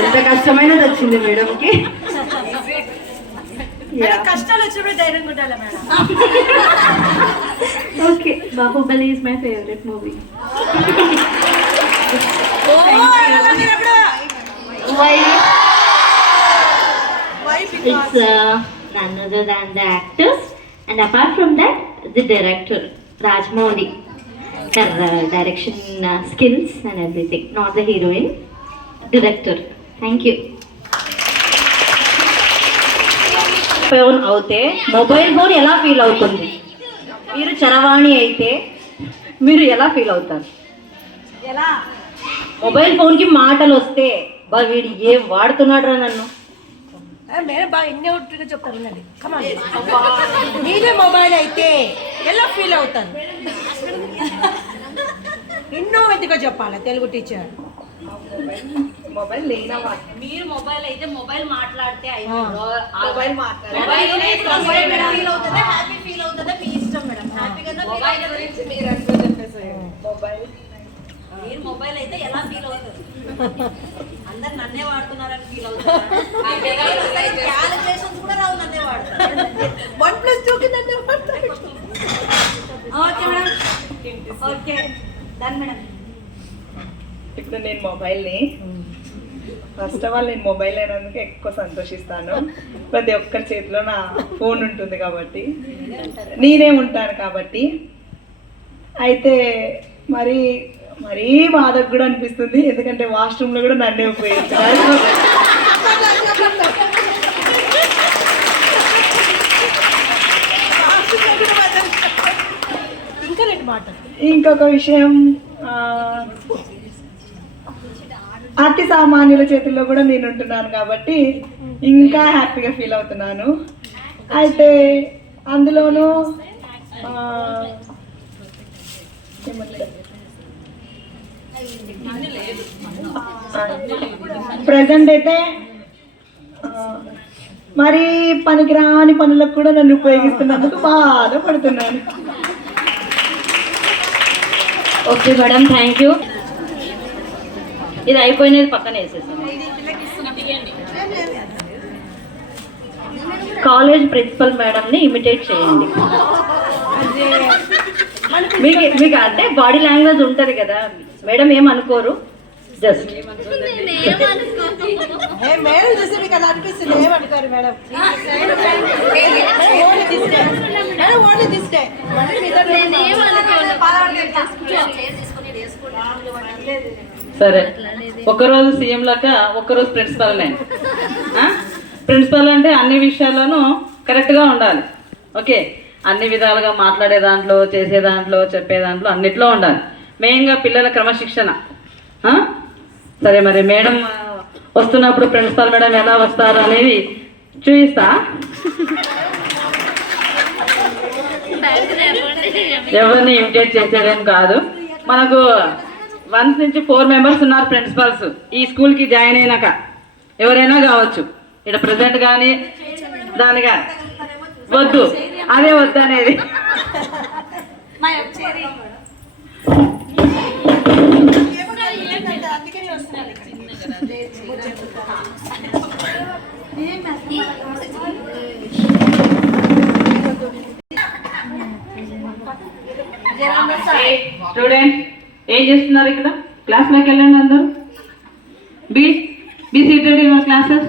ఎంత కష్టమైనది వచ్చింది మేడంకి. కష్టాలు వచ్చినప్పుడు ధైర్యంగా ఉండాలి madam. Okay, Baahubali is my favourite movie. It's none other than the actors, and apart from that, the director Rajmouli, her direction skills and everything. Not the heroine, director. Thank you. Phone అవుతే mobile phone ఎలా feel అవుతుంది? మీరు చరవాణి అయితే మీరు ఎలా feel అవుతారు? ఎలా మొబైల్ ఫోన్కి మాటలు వస్తే బా వీడు ఏం వాడుతున్నాడు నన్ను. మేడం బాగా ఇన్నోవేటివ్గా చెప్తాను వినండి. మీదే మొబైల్ అయితే ఎలా ఫీల్ అవుతారు? ఇన్నోవేటివ్గా చెప్పాలి తెలుగు టీచర్. మొబైల్ లేనా మీరు మొబైల్ అయితే మొబైల్ మాట్లాడితే మొబైల్ ఫీల్ అవుతుందా హ్యాపీ ఫీల్ అవుతుందా మీ ఇష్టం మేడం. హ్యాపీగా మొబైల్ గురించి మీరు అంటూ చెప్పేసి మీరు మొబైల్ అయితే ఎలా ఫీల్ అవుతారు? అందరు నన్నే వాడుతున్నారని ఫీల్ అవుతారు. క్యాలిక్యులేషన్స్ కూడా రావు, నన్నే వాడతారు. 1+2 నన్నే వాడతారు. Okay madam, okay done madam. ఇప్పుడు నేను మొబైల్ని ఫస్ట్ ఆఫ్ ఆల్ నేను మొబైల్ అయినందుకు ఎక్కువ సంతోషిస్తాను. ప్రతి ఒక్కరి చేతిలో నా ఫోన్ ఉంటుంది కాబట్టి, నేనే ఉంటాను కాబట్టి. అయితే మరీ మరీ బాధకు కూడా అనిపిస్తుంది, ఎందుకంటే వాష్రూమ్లో కూడా నన్నే ఉపయోగించాను. ఇంకొక విషయం, అతి సామాన్యుల చేతుల్లో కూడా నేను ఉంటున్నాను కాబట్టి ఇంకా హ్యాపీగా ఫీల్ అవుతున్నాను. అయితే అందులోనూ ప్రజెంట్ అయితే మరీ పనికిరాని పనులకు కూడా నన్ను ఉపయోగిస్తున్నందుకు బాధపడుతున్నాను. Okay madam, thank you. ఇది అయిపోయినది పక్కన వేసేసాను. కాలేజ్ ప్రిన్సిపల్ మేడంని ఇమిటేట్ చేయండి. మీకు అంటే బాడీ లాంగ్వేజ్ ఉంటుంది కదా మేడం, ఏమనుకోరు. జస్ట్ మేడం చూసి మీకు అలా అనిపిస్తుంది, ఏమనుకోరు మేడం. ఓన్లీ తీస్తే సరే, ఒకరోజు సీఎం లాక ఒక్కరోజు ప్రిన్సిపల్నే. ప్రిన్సిపల్ అంటే అన్ని విషయాల్లోనూ కరెక్ట్గా ఉండాలి. ఓకే, అన్ని విధాలుగా మాట్లాడే దాంట్లో, చేసే దాంట్లో, చెప్పే దాంట్లో అన్నిట్లో ఉండాలి. మెయిన్గా పిల్లల క్రమశిక్షణ. సరే, మరి మేడం వస్తున్నప్పుడు ప్రిన్సిపల్ మేడం ఎలా వస్తారు అనేది చూపిస్తా. ఎవరిని ఇమిటేట్ చేసేదేం కాదు. మనకు 1 నుంచి 4 మెంబర్స్ ఉన్నారు ప్రిన్సిపల్స్ ఈ స్కూల్కి జాయిన్ అయినాక. ఎవరైనా కావచ్చు, ఇక్కడ ప్రజెంట్ కానీ దానిగా వద్దు, అదే వద్దు అనేది. స్టూడెంట్ ఏం చేస్తున్నారు ఇక్కడ? క్లాస్లోకి వెళ్ళండి అందరూ. Be seated in your classes.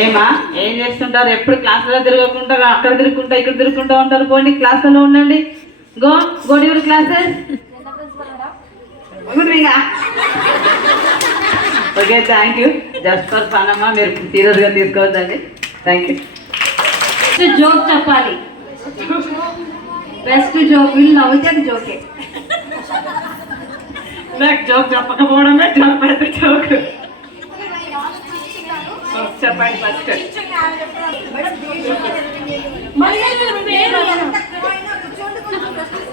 ఏమా ఏం చేస్తుంటారు? ఎప్పుడు క్లాసులో తిరగకుండా అక్కడ తిరుగుకుంటా ఇక్కడ తిరుగుకుంటూ ఉంటారు. పోండి, క్లాసులో ఉండండి. Go to your classes. Okay, thank you. Just for fun అమ్మా, మీరు సీరియస్గా తీసుకోవద్దండి. Thank you. జోక్ చెప్పాలి. బెస్ట్ జోక్, వీళ్ళు నవ్వుతే జోకే. నాకు జోక్ చెప్పకపోవడమే జోక్, పెద్ద జోక్. చెప్పండి ఫస్ట్.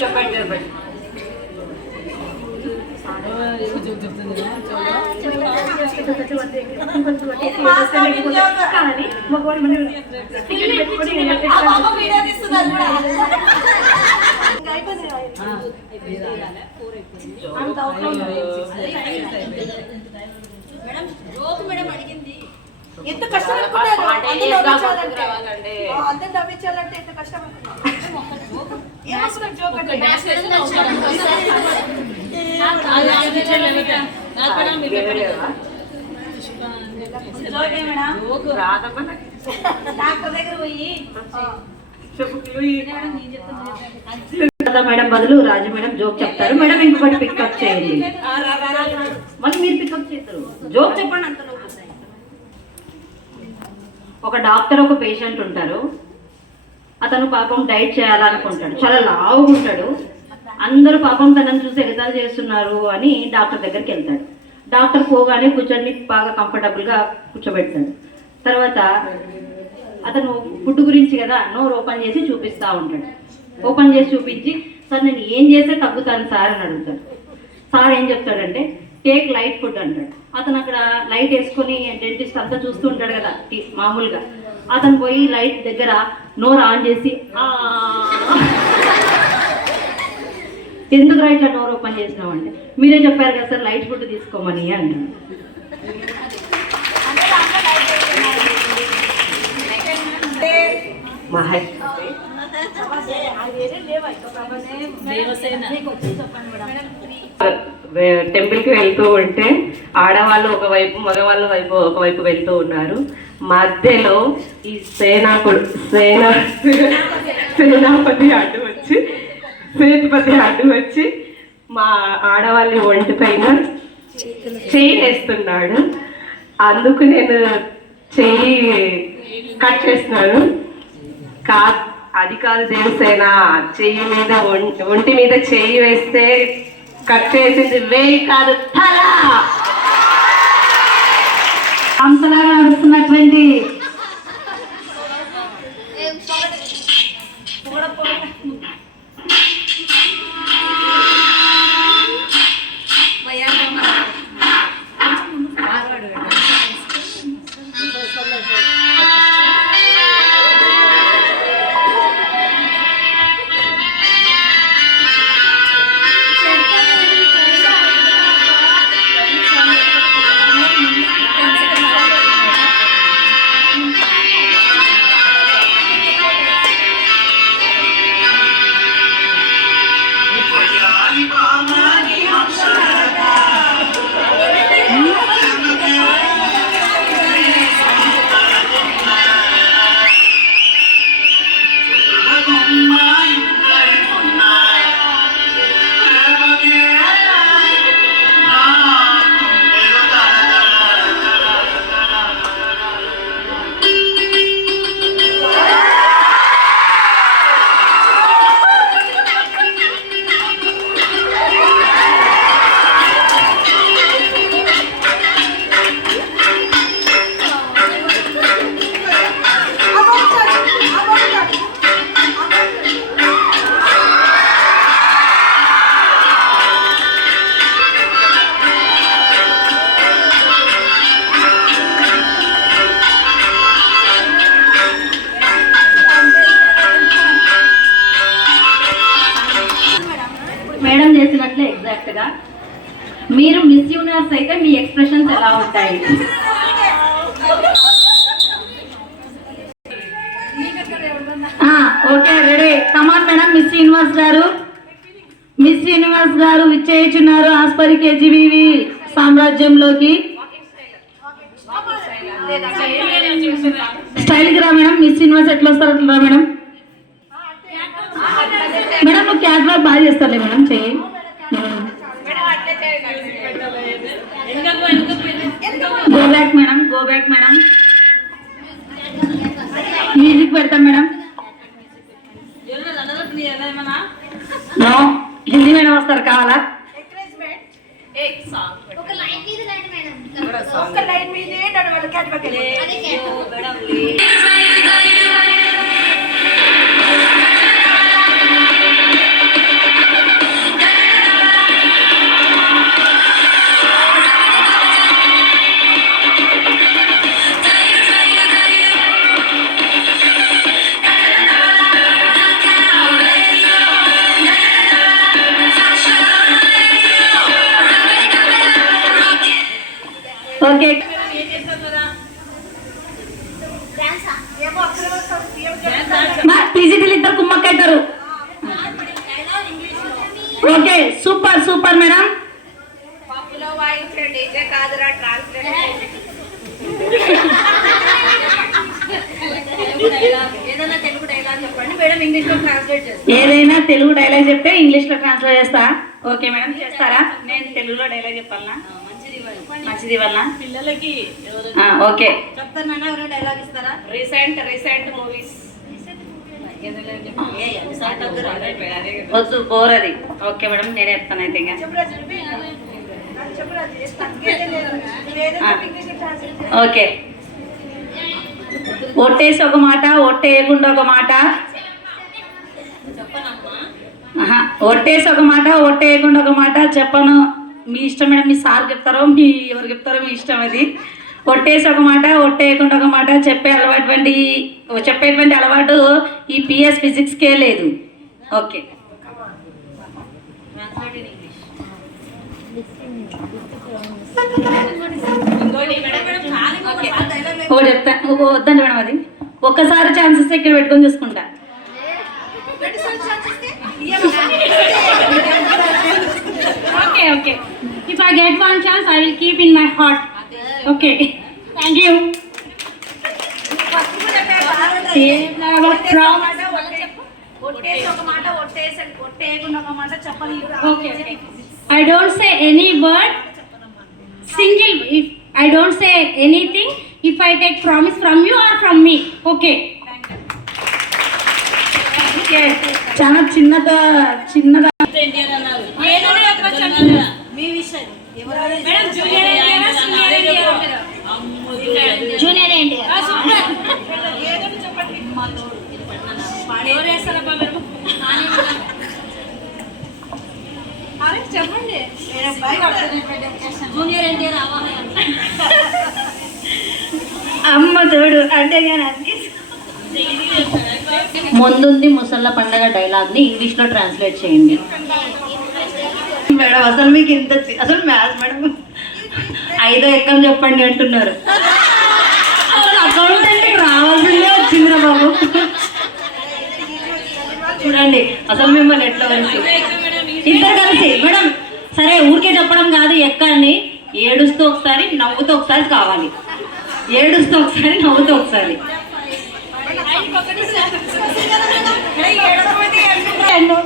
చెప్పండి చెప్పండి. ఇది మాస్ కామెంట్ జోక్. ఆ పాప వీడియో తీస్తున్నారు కూడా. ఇంకా అయిపోయింది. అంత అవసరం లేదు. మేడం జోక్ మేడం అడిగింది. ఎంత కష్టం అనుకున్నారు అందరూ నవ్వించాలంటే అందరూ నవ్వించాలంటే ఎంత కష్టం అనుకున్నారు ఏమనుకున్నారు జోక్ అంటే డాక్టర్ దగ్గర పోయి మేడం బదులు రాజు మేడం జోక్ చెప్తారు. మేడం ఇంకొకటి పికప్ చేయండి, మళ్ళీ మీరు పికప్ చేస్తారు. జోక్ చెప్పండి అంతలో. ఒక డాక్టర్ ఒక పేషెంట్ ఉంటారు. అతను పాపం డైట్ చేయాలనుకుంటాడు, చాలా లావుగా ఉంటాడు. అందరూ పాపం తనని చూసి ఎగతాలు చేస్తున్నారు అని డాక్టర్ దగ్గరికి వెళ్తాడు. డాక్టర్ పోగానే కూర్చొని బాగా కంఫర్టబుల్గా కూర్చోబెడతాడు. తర్వాత అతను ఫుడ్ గురించి కదా నోరు ఓపెన్ చేసి చూపిస్తూ ఉంటాడు. ఓపెన్ చేసి చూపించి, సార్ నేను ఏం చేస్తే తగ్గుతాను సార్ అని అడుగుతాడు. సార్ ఏం చెప్తాడంటే టేక్ లైట్ ఫుడ్ అంటాడు. అతను అక్కడ లైట్ వేసుకొని డెంటిస్ట్ అంతా చూస్తూ ఉంటాడు కదా మామూలుగా. అతను పోయి లైట్ దగ్గర నోరు ఆన్ చేసి ఎందుకు ఇట్లా నోరు ఓపెన్ చేసినామంటే మీరే చెప్పారు కదా సార్ లైట్ ఫుడ్ తీసుకోమని అంటాడు. మహేష్ టెంపుల్కి వెళ్తూ ఉంటే ఆడవాళ్ళు ఒకవైపు మగవాళ్ళు ఒకవైపు వెళ్తూ ఉన్నారు. మధ్యలో ఈ సేనాపతి అడ్డు వచ్చి మా ఆడవాళ్ళని ఒంటి పైన చెయ్యి వేస్తున్నాడు. అందుకు నేను చెయ్యి కట్ చేస్తున్నాను. అది కాదు దేవసేన, చెయ్యి మీద ఒంటి మీద చెయ్యి వేస్తే కట్ చేసింది వేయి కాదు తల. హంసలాగా నడుస్తున్నటువంటి మేడం చేసినట్లే ఎగ్జాక్ట్గా మీరు మిస్ యూనివర్స్ అయితే మీ ఎక్స్ప్రెషన్స్ ఎలా ఉంటాయి? Okay ready, come on madam. Miss universe గారు విచ్చేయుచున్నారు ఆస్పరి కేజీబీవి సామ్రాజ్యంలోకి. స్టైల్కి రా మేడం. మిస్ యూనివర్స్ ఎట్లా వస్తారు అట్లా రా మేడం. మేడం నువ్వు క్యాట్ వాక్ బాగా చేస్తారులే మేడం, చెయ్యి. Go back madam. మ్యూజిక్ పెడతాం మేడం. నో, హిందీ మేడం వస్తారు కావాలా? ఒక లైన్ మీదే నడవాలి క్యాట్ వాక్. ఓకే పీజీటీలు ఇద్దరు కుమ్మక్కైతారు. Okay super super madam. పప్పులో వాయించే డీజే కాదురా ట్రాన్స్లేట్ ఏదైనా తెలుగు డైలాగ్ చెప్పండి మేడం, ఇంగ్లీష్ లో ట్రాన్స్లేట్ చేస్తాను. ఏదైనా తెలుగు డైలాగ్ చెప్తే ఇంగ్లీష్ లో ట్రాన్స్లేట్ చేస్తా. ఓకే మేడం చేస్తారా? నేను తెలుగులో డైలాగ్ చెప్పాలనా? మంచిది వల్ల పిల్లలకి ఓకే చెప్తాను నాన్న, ఎవరైనా డైలాగ్ ఇస్తారా? రీసెంట్ మూవీస్ వద్దు బోర్ అది. ఓకే మేడం నేనే చెప్తాను అయితే ఇంకా. ఓకే ఒట్టేసి ఒక మాట, ఒట్టేయకుండా ఒక మాట. ఒట్టేసి ఒక మాట, ఒట్టేయకుండా ఒక మాట చెప్పను. మీ ఇష్టం మేడం, మీ సార్ చెప్తారో మీ ఎవరు చెప్తారో మీ ఇష్టం అది. ఒట్టేసి ఒక మాట, ఒట్టేయకుండా ఒక మాట చెప్పేటువంటి అలవాటు ఈ పిఎస్ ఫిజిక్స్కే లేదు. ఓకే ఒకటి చెప్తా. వద్దండి మేడం అది. ఒక్కసారి ఛాన్సెస్ ఇక్కడ పెట్టుకొని చూసుకుంటా. Okay, okay. If I get one chance, I will keep in my heart. Okay. Thank you. Okay, okay. I don't say any word. Single. If I don't say anything, if I take promise from you or from me. Okay. Okay చాలా చిన్నగా మీ విషయం Madam, junior India, senior India. Junior NTR. ఎవరు వేస్తారబ్బా మీరు? అరే చెప్పండి. Junior NTR అమ్మ తోడు అంటే ముందుంది ముసళ్ళ పండగ డైలాగ్ని ఇంగ్లీష్లో ట్రాన్స్లేట్ చేయండి మేడం. అసలు మీకు ఇంత అసలు మ్యాథ్స్ మేడం 5వ ఎక్కం చెప్పండి అంటున్నారు. అసలు అకౌంటెంట్కి రావాల్సిందే వచ్చిందిరా బాబు. చూడండి అసలు మిమ్మల్ని ఎట్లా కలిసి ఇద్దరు కలిసి మేడం. సరే ఊరికే చెప్పడం కాదు, ఎక్కండి. ఏడుస్తూ ఒకసారి, నవ్వుతూ ఒకసారి కావాలి. ఏడుస్తూ ఒకసారి, నవ్వుతూ ఒకసారి. ఐదు